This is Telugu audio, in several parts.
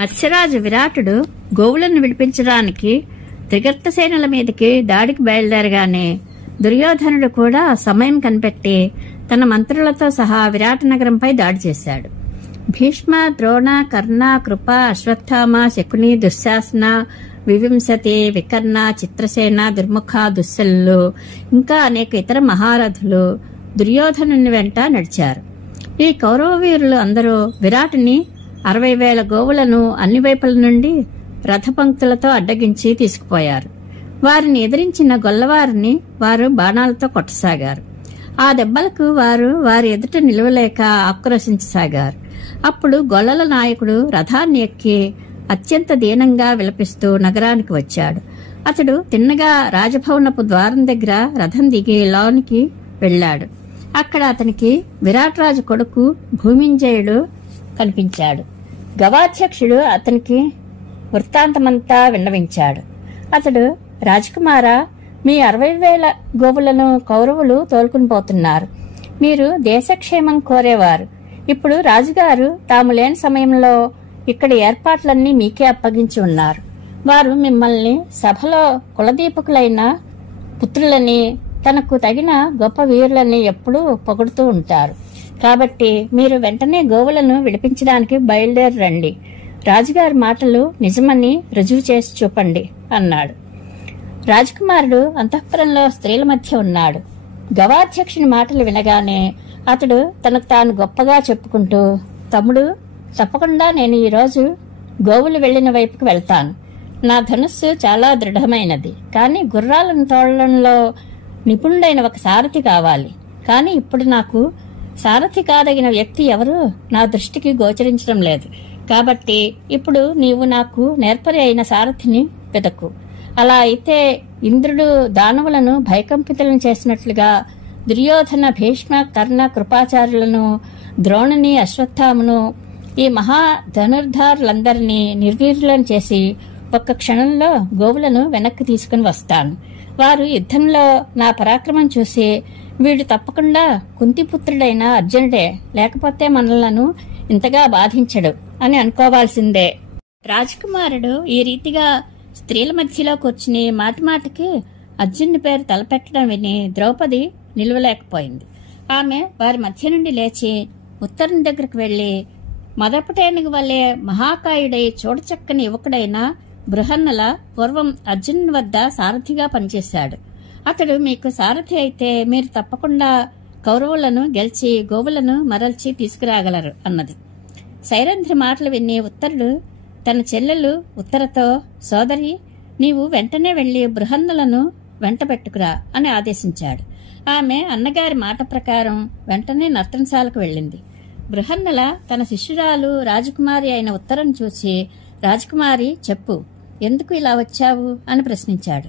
మత్స్యరాజు విరాటుడు గోవులను విడిపించడానికి త్రిగర్తసేనుల మీదకి దాడికి బయలుదేరగానే దుర్యోధనుడు కూడా సమయం కనిపెట్టి తన మంత్రులతో సహా విరాట నగరంపై దాడి చేశాడు. భీష్మ, ద్రోణ, కర్ణ, కృప, అశ్వత్థామ, శకుని, దుశ్శాసన, వివింశతి, వికర్ణ, చిత్రసేన, దుర్ముఖ, దుశ్శలు ఇంకా అనేక ఇతర మహారథులు దుర్యోధనుని వెంట నడిచారు. ఈ కౌరవ వీరులు అందరూ విరాటుని 60,000 గోవులను అన్ని వైపుల నుండి రథపంక్తులతో అడ్డగించి తీసుకుపోయారు. వారిని ఎదిరించిన గొల్లవారిని వారు బాణాలతో కొట్టసాగారు. ఆ దెబ్బలకు వారి ఎదుట నిలవలేక ఆక్రోశించసాగారు. అప్పుడు గొల్లల నాయకుడు రథాన్ని ఎక్కి అత్యంత దీనంగా విలపిస్తూ నగరానికి వచ్చాడు. అతడు తిన్నగా రాజభవనపు ద్వారం దగ్గర రథం దిగి లోనికి వెళ్లాడు. అక్కడ అతనికి విరాటరాజు కొడుకు భూమింజయుడు కనిపించాడు. గవాధ్యక్షుడు అతనికి వృత్తాంతమంతా విన్నవించాడు. అతడు, రాజకుమారా, మీ 60,000 గోవులను కౌరవులు తోలుకుని పోతున్నారు. మీరు దేశక్షేమం కోరేవారు. ఇప్పుడు రాజుగారు తాము లేని సమయంలో ఇక్కడ ఏర్పాట్లన్నీ మీకే అప్పగించి ఉన్నారు. వారు మిమ్మల్ని సభలో కులదీపకులైన పుత్రులని, తనకు తగిన గొప్ప వీరులని ఎప్పుడూ పొగుడుతూ ఉంటారు. కాబట్టి మీరు వెంటనే గోవులను విడిపించడానికి బయలుదేరి రండి. రాజుగారి మాటలు నిజమని రుజువు చేసి చూపండి అన్నాడు. రాజకుమారుడు అంతఃపురంలో స్త్రీల మధ్య ఉన్నాడు. గవాధ్యక్షుని మాటలు వినగానే అతడు తనకు తాను గొప్పగా చెప్పుకుంటూ, తమ్ముడు, తప్పకుండా నేను ఈరోజు గోవులు వెళ్లిన వైపుకు వెళ్తాను. నా ధనుస్సు చాలా దృఢమైనది. కానీ గుర్రాలను తోడడంలో నిపుణుడైన ఒక సారథి కావాలి. కానీ ఇప్పుడు నాకు సారథి కాదగిన వ్యక్తి ఎవరూ నా దృష్టికి గోచరించడం లేదు. కాబట్టి ఇప్పుడు నీవు నాకు నేర్పరి అయిన సారథిని వెదకు. అలా అయితే ఇంద్రుడు దానవులను భయకంపితులను చేసినట్లుగా దుర్యోధన, భీష్మ, కర్ణ, కృపాచార్యులను, ద్రోణుని, అశ్వత్థామను, ఈ మహా ధనుర్ధారులందరినీ నిర్వీర్యులను చేసి ఒక్క క్షణంలో గోవులను వెనక్కి తీసుకుని వస్తాను. వారు యుద్ధంలో నా పరాక్రమం చూసి, వీడు తప్పకుండా కుంతిపుత్రుడైన అర్జునుడే, లేకపోతే మనలను ఇంతగా బాధించడు అని అనుకోవాల్సిందే. రాజకుమారుడు ఈ రీతిగా స్త్రీల మధ్యలో కూర్చుని మాటిమాటికి అర్జునుడి పేరు తలపెట్టడం విని ద్రౌపది నిలవలేకపోయింది. ఆమె వారి మధ్య నుండి లేచి ఉత్తరం దగ్గరకు వెళ్లి, మదపటేనుగు వల్లే మహాకాయుడై చూడచక్కని యువకుడైన బృహన్నల పూర్వం అర్జునుని వద్ద సారథిగా పనిచేశాడు. అతడు మీకు సారథి అయితే మీరు తప్పకుండా కౌరవులను గెలిచి గోవులను మరల్చి తీసుకురాగలరు అన్నది. సైరంధ్రి మాటలు విని ఉత్తరుడు తన చెల్లెలు ఉత్తరతో, సోదరి, నీవు వెంటనే వెళ్లి బృహన్నలను వెంట పెట్టుకురా అని ఆదేశించాడు. ఆమె అన్నగారి మాట ప్రకారం వెంటనే నర్తనశాలకు వెళ్ళింది. బృహన్నల తన శిష్యురాలు రాజకుమారి అయిన ఉత్తరం చూసి, రాజకుమారి, చెప్పు, ఎందుకు ఇలా వచ్చావు అని ప్రశ్నించాడు.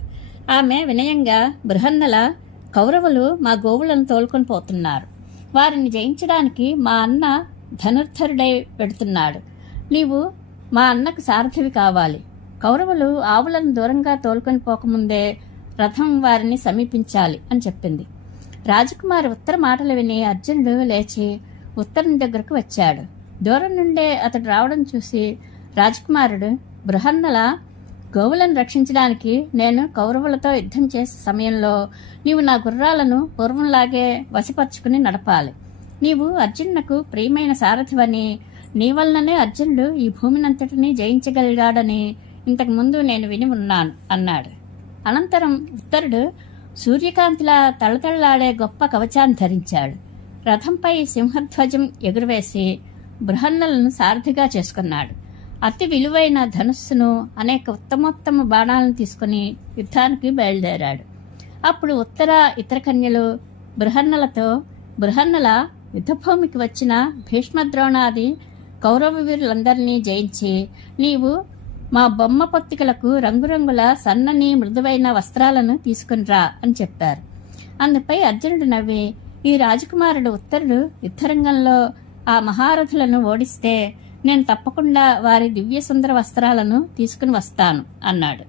ఆమె వినయంగా, బృహన్నల, కౌరవులు మా గోవులను తోలుకొని పోతున్నారు. వారిని జయించడానికి మా అన్న ధనుర్ధరుడై పెడుతున్నాడు. నీవు మా అన్నకు సారథివి కావాలి. కౌరవులు ఆవులను దూరంగా తోలుకొని పోకముందే రథం వారిని సమీపించాలి అని చెప్పింది. రాజకుమారి ఉత్తర మాటలు విని అర్జునుడు లేచి ఉత్తరం దగ్గరకు వచ్చాడు. దూరం నుండే అతడు రావడం చూసి రాజకుమారుడు, బృహన్నల, గోవులను రక్షించడానికి నేను కౌరవులతో యుద్ధం చేసే సమయంలో నీవు నా గుర్రాలను పూర్వంలాగే వశపరుచుకుని నడపాలి. నీవు అర్జునునకు ప్రియమైన సారథివని, నీ వలననే అర్జునుడు ఈ భూమినంతటినీ జయించగలిగాడని ఇంతకు ముందు నేను విని ఉన్నాను అన్నాడు. అనంతరం ఉత్తరుడు సూర్యకాంతిలా తళతళలాడే గొప్ప కవచాన్ని ధరించాడు. రథంపై సింహధ్వజం ఎగురవేసి బృహన్నలను సారథిగా చేసుకున్నాడు. అతి విలువైన ధనుస్సును, అనేక ఉత్తమోత్తమ బాణాలను తీసుకుని యుద్ధానికి బయలుదేరాడు. అప్పుడు ఇతర కన్యలు బృహన్నలతో, బృహన్నల, యుద్ధభూమికి వచ్చిన భీష్మద్రోణాది కౌరవ వీరులందరినీ జయించి నీవు మా బొమ్మ పొత్తికలకు రంగురంగుల సన్నని మృదువైన వస్త్రాలను తీసుకునిరా అని చెప్పారు. అందుపై అర్జునుడు నవ్వి, ఈ రాజకుమారుడు ఉత్తరుడు యుద్ధరంగంలో ఆ మహారథులను ఓడిస్తే నేను తప్పకుండా వారి దివ్య సుందర వస్త్రాలను తీసుకుని వస్తాను అన్నాడు.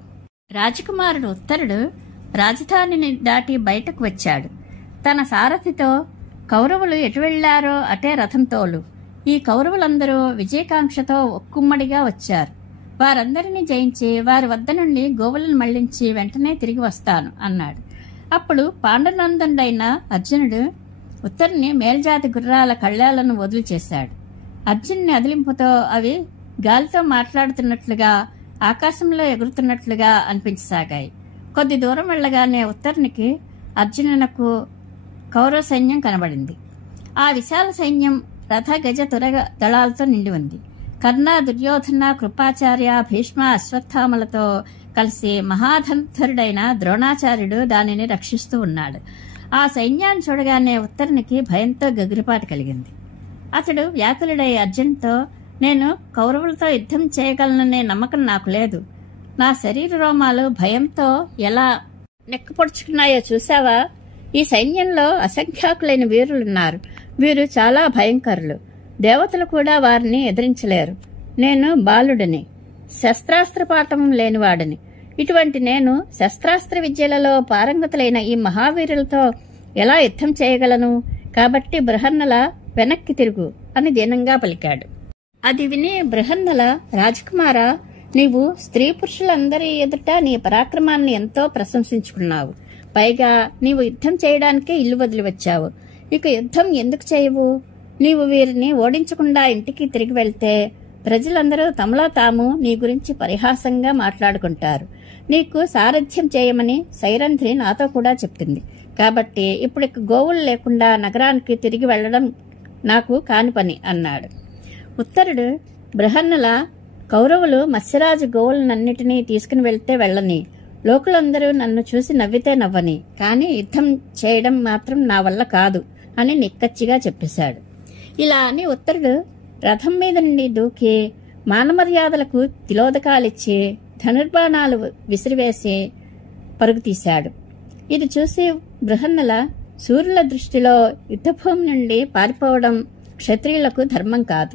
రాజకుమారుడు ఉత్తరుడు రాజధానిని దాటి బయటకు వచ్చాడు. తన సారథితో, కౌరవులు ఎటు వెళ్లారో అటే రథం తోలు. ఈ కౌరవులందరూ విజయకాంక్షతో ఒక్కుమ్మడిగా వచ్చారు. వారందరినీ జయించి వారి వద్ద నుండి గోవులను మళ్లించి వెంటనే తిరిగి వస్తాను అన్నాడు. అప్పుడు పాండునందనుడైన అర్జునుడు ఉత్తరుని మేల్జాతి గుర్రాల కళ్యాలను వదులు చేశాడు. అర్జునుని అదిలింపుతో అవి గాలితో మాట్లాడుతున్నట్లుగా, ఆకాశంలో ఎగురుతున్నట్లుగా అనిపించసాగాయి. కొద్ది దూరం వెళ్లగానే ఉత్తరునికి అర్జునునకు కౌరవ సైన్యం కనబడింది. ఆ విశాల సైన్యం రథ గజ తురగ దళాలతో నిండి ఉంది. కర్ణ, దుర్యోధన, కృపాచార్య, భీష్మ, అశ్వత్థామలతో కలిసి మహాధనుర్ధరుడైన ద్రోణాచార్యుడు దానిని రక్షిస్తూ ఉన్నాడు. ఆ సైన్యాన్ని చూడగానే ఉత్తరునికి భయంతో గగురుపాటు కలిగింది. అతడు వ్యాకులుడై అర్జున్తో, నేను కౌరవులతో యుద్ధం చేయగలననే నమ్మకం నాకు లేదు. నా శరీర రోమాలు భయంతో ఎలా నెక్కపొడుచుకున్నాయో చూశావా? ఈ సైన్యంలో అసంఖ్యాకులైన వీరులున్నారు. వీరు చాలా భయంకరులు. దేవతలు కూడా వారిని ఎదిరించలేరు. నేను బాలుడిని, శస్త్రాస్త్రపాఠం లేనివాడిని. ఇటువంటి నేను శస్త్రాస్త్ర విద్యలలో పారంగతులైన ఈ మహావీరులతో ఎలా యుద్ధం చేయగలను? కాబట్టి బృహన్నల వెనక్కి తిరుగు అని దీనంగా పలికాడు. అది విని బృహన్నల, రాజకుమార, నీవు స్త్రీ పురుషులందరి ఎదుట నీ పరాక్రమాన్ని ఎంతో ప్రశంసించుకున్నావు. పైగా నీవు యుద్ధం చేయడానికే ఇల్లు వదిలి వచ్చావు. ఇక యుద్ధం ఎందుకు చేయవు? నీవు వీరిని ఓడించకుండా ఇంటికి తిరిగి వెళ్తే ప్రజలందరూ తమలో తాము నీ గురించి పరిహాసంగా మాట్లాడుకుంటారు. నీకు సారథ్యం చేయమని సైరంధ్రి నాతో కూడా చెప్పింది. కాబట్టి ఇప్పుడు గోవులు లేకుండా నగరానికి తిరిగి వెళ్లడం నాకు కాని పని అన్నాడు. ఉత్తరుడు, బృహన్నల, కౌరవులు మత్స్యరాజు గోవులనన్నిటినీ తీసుకుని వెళ్తే వెళ్ళని, లోకులందరూ నన్ను చూసి నవ్వితే నవ్వని, కాని యుద్ధం చేయడం మాత్రం నా వల్ల కాదు అని నిక్కచ్చిగా చెప్పేశాడు. ఇలా అని ఉత్తరుడు రథం మీద నుండి దూకి మానమర్యాదలకు తిలోదకాలిచ్చి ధనుర్బాణాలు విసిరివేసి పరుగు తీశాడు. ఇది చూసి బృహన్నల, సూర్యుల దృష్టిలో యుద్ధభూమి నుండి పారిపోవడం క్షత్రియులకు ధర్మం కాదు.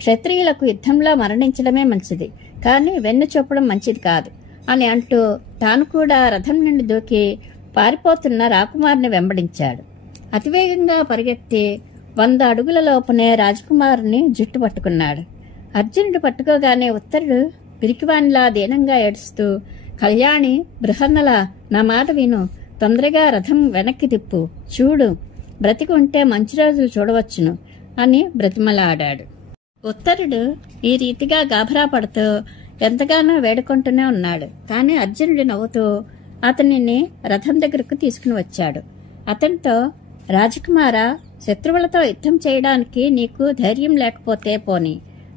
క్షత్రియులకు యుద్ధంలో మరణించడమే మంచిది, కాని వెన్ను చూపడం మంచిది కాదు అని అంటూ తాను కూడా రథం నుండి దూకి పారిపోతున్న రాకుమారుని వెంబడించాడు. అతివేగంగా పరిగెత్తి 100 అడుగుల లోపునే రాజకుమారుని జుట్టు పట్టుకున్నాడు. అర్జునుడు పట్టుకోగానే ఉత్తరుడు పిరికివానిలా దీనంగా ఏడుస్తూ, కళ్యాణి, బృహన్నల, నా మాట విను, తొందరగా రథం వెనక్కి తిప్పు, చూడు, బ్రతికి ఉంటే మంచి రోజులు చూడవచ్చును అని బ్రతిమలాడాడు. ఉత్తరుడు ఈ రీతిగా గాభరా పడుతూ ఎంతగానో వేడుకుంటూనే ఉన్నాడు. కాని అర్జునుడు నవ్వుతూ అతనిని రథం దగ్గరకు తీసుకుని వచ్చాడు. అతనితో, రాజకుమార, శత్రువులతో యుద్ధం చేయడానికి నీకు ధైర్యం లేకపోతే పోని,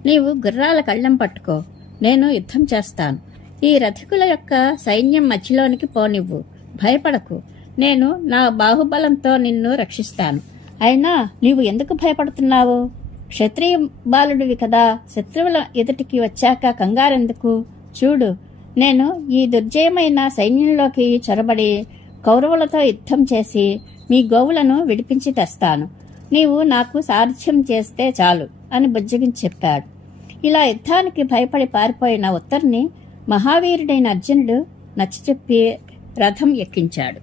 నీవు గుర్రాల కళ్ళెం పట్టుకో, నేను యుద్ధం చేస్తాను. ఈ రథికుల యొక్క సైన్యం మధ్యలోనికి పోనివ్వు, భయపడకు, నేను నా బాహుబలంతో నిన్ను రక్షిస్తాను. అయినా నీవు ఎందుకు భయపడుతున్నావు? క్షత్రియ బాలుడివి కదా, శత్రువుల ఎదుటికి వచ్చాక కంగారెందుకు? చూడు, నేను ఈ దుర్జయమైన సైన్యంలోకి చొరబడి కౌరవులతో యుద్ధం చేసి మీ గోవులను విడిపించి తెస్తాను. నీవు నాకు సారథ్యం చేస్తే చాలు అని బుజ్జగించి చెప్పాడు. ఇలా యుద్ధానికి భయపడి పారిపోయిన ఉత్తరుని మహావీరుడైన అర్జునుడు నచ్చచెప్పి రథం ఎక్కించాడు.